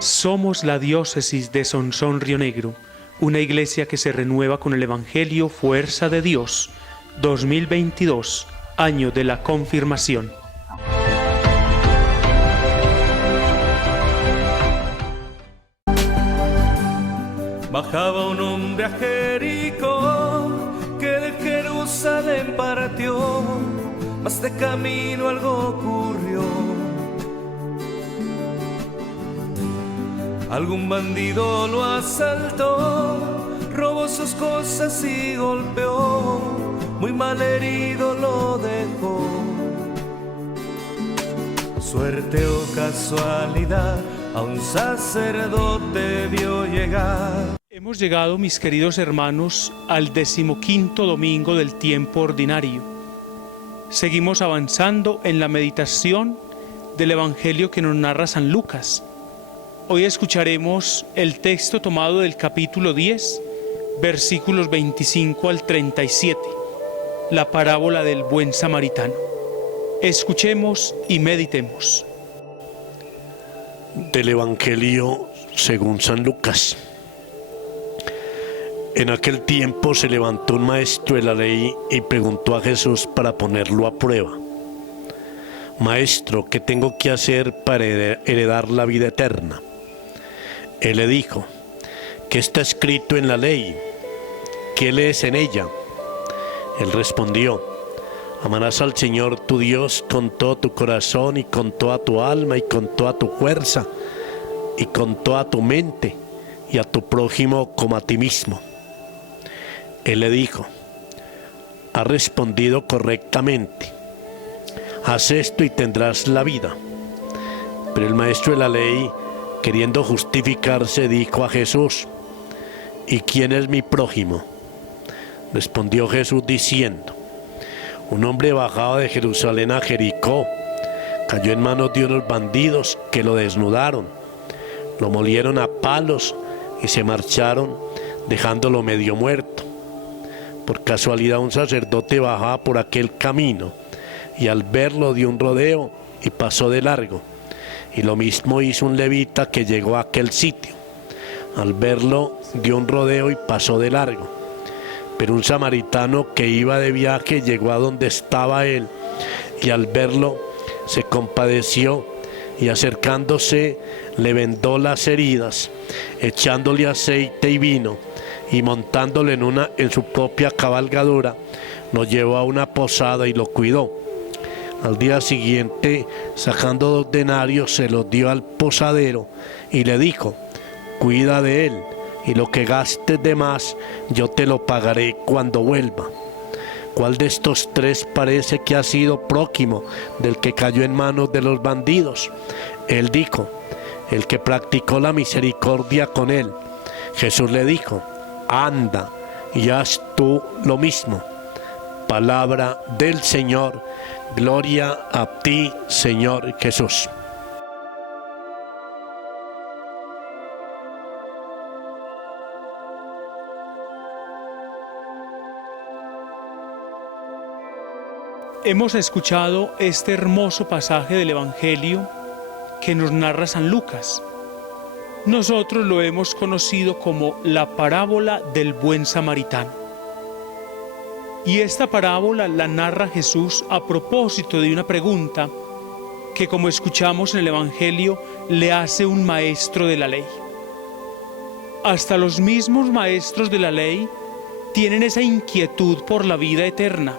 Somos la diócesis de Sonsón Río Negro, una iglesia que se renueva con el Evangelio Fuerza de Dios, 2022, año de la confirmación. Bajaba un hombre a Jericó, que de Jerusalén partió, mas de camino algo ocurrió. Algún bandido lo asaltó, robó sus cosas y golpeó, muy mal herido lo dejó. Suerte o casualidad, a un sacerdote vio llegar. Hemos llegado, mis queridos hermanos, al 15º domingo del tiempo ordinario. Seguimos avanzando en la meditación del Evangelio que nos narra San Lucas. Hoy escucharemos el texto tomado del capítulo 10, versículos 25 al 37, la parábola del buen samaritano. Escuchemos y meditemos. Del Evangelio según San Lucas. En aquel tiempo se levantó un maestro de la ley y preguntó a Jesús para ponerlo a prueba: Maestro, ¿qué tengo que hacer para heredar la vida eterna? Él le dijo: ¿qué está escrito en la ley? ¿Qué lees en ella? Él respondió: amarás al Señor tu Dios con todo tu corazón y con toda tu alma y con toda tu fuerza y con toda tu mente, y a tu prójimo como a ti mismo. Él le dijo: has respondido correctamente, haz esto y tendrás la vida. Pero el maestro de la ley, queriendo justificarse, dijo a Jesús: ¿y quién es mi prójimo? Respondió Jesús diciendo: un hombre bajaba de Jerusalén a Jericó, cayó en manos de unos bandidos que lo desnudaron, lo molieron a palos y se marcharon dejándolo medio muerto. Por casualidad un sacerdote bajaba por aquel camino y al verlo dio un rodeo y pasó de largo. Y lo mismo hizo un levita que llegó a aquel sitio. Al verlo dio un rodeo y pasó de largo. Pero un samaritano que iba de viaje llegó a donde estaba él y al verlo se compadeció y acercándose le vendó las heridas, echándole aceite y vino y montándole en su propia cabalgadura, lo llevó a una posada y lo cuidó. Al día siguiente, sacando 2 denarios, se los dio al posadero y le dijo: cuida de él, y lo que gastes de más, yo te lo pagaré cuando vuelva. ¿Cuál de estos 3 parece que ha sido prójimo del que cayó en manos de los bandidos? Él dijo: el que practicó la misericordia con él. Jesús le dijo: anda y haz tú lo mismo. Palabra del Señor. Gloria a ti, Señor Jesús. Hemos escuchado este hermoso pasaje del Evangelio que nos narra San Lucas. Nosotros lo hemos conocido como la parábola del buen samaritano. Y esta parábola la narra Jesús a propósito de una pregunta que, como escuchamos en el Evangelio, le hace un maestro de la ley. Hasta los mismos maestros de la ley tienen esa inquietud por la vida eterna.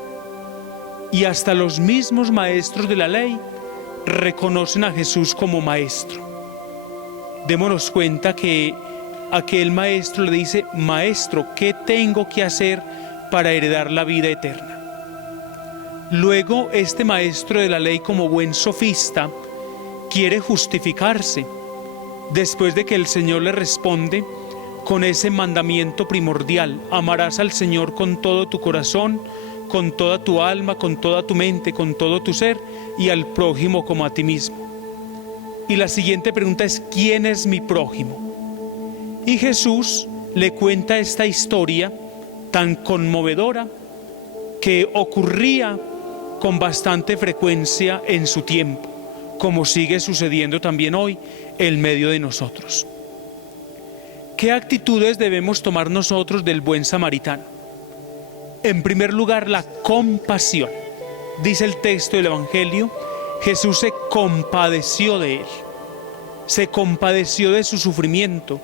Y hasta los mismos maestros de la ley reconocen a Jesús como maestro. Démonos cuenta que aquel maestro le dice: maestro, ¿qué tengo que hacer para heredar la vida eterna? Luego este maestro de la ley, como buen sofista, quiere justificarse después de que el Señor le responde con ese mandamiento primordial: amarás al Señor con todo tu corazón, con toda tu alma, con toda tu mente, con todo tu ser, y al prójimo como a ti mismo. Y la siguiente pregunta es: ¿quién es mi prójimo? Y Jesús le cuenta esta historia tan conmovedora que ocurría con bastante frecuencia en su tiempo, como sigue sucediendo también hoy en medio de nosotros. ¿Qué actitudes debemos tomar nosotros del buen samaritano? En primer lugar, la compasión. Dice el texto del Evangelio, Jesús se compadeció de él, se compadeció de su sufrimiento,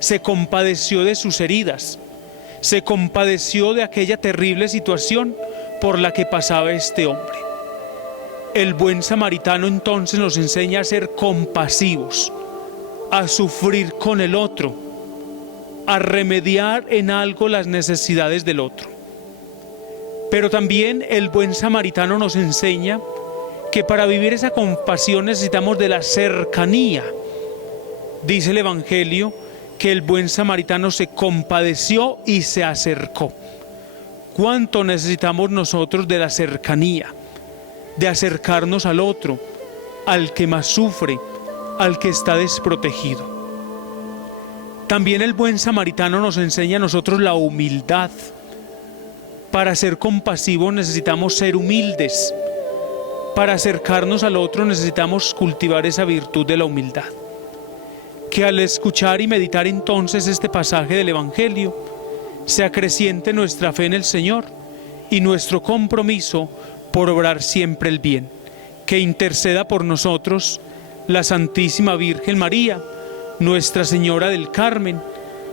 se compadeció de sus heridas, se compadeció de aquella terrible situación por la que pasaba este hombre. El buen samaritano entonces nos enseña a ser compasivos, a sufrir con el otro, a remediar en algo las necesidades del otro. Pero también el buen samaritano nos enseña que para vivir esa compasión necesitamos de la cercanía. Dice el Evangelio que el buen samaritano se compadeció y se acercó. ¿Cuánto necesitamos nosotros de la cercanía? De acercarnos al otro, al que más sufre, al que está desprotegido. También el buen samaritano nos enseña a nosotros la humildad. Para ser compasivos necesitamos ser humildes. Para acercarnos al otro necesitamos cultivar esa virtud de la humildad. Que al escuchar y meditar entonces este pasaje del Evangelio, se acreciente nuestra fe en el Señor y nuestro compromiso por obrar siempre el bien. Que interceda por nosotros la Santísima Virgen María, Nuestra Señora del Carmen,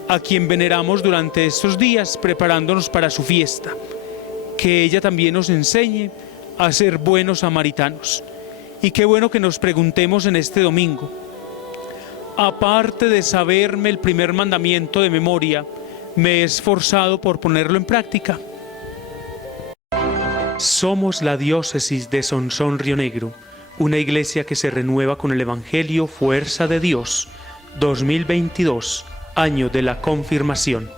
a quien veneramos durante estos días preparándonos para su fiesta. Que ella también nos enseñe a ser buenos samaritanos. Y qué bueno que nos preguntemos en este domingo, aparte de saberme el primer mandamiento de memoria, ¿me he esforzado por ponerlo en práctica? Somos la diócesis de Sonsón Río Negro, una iglesia que se renueva con el Evangelio Fuerza de Dios, 2022, año de la confirmación.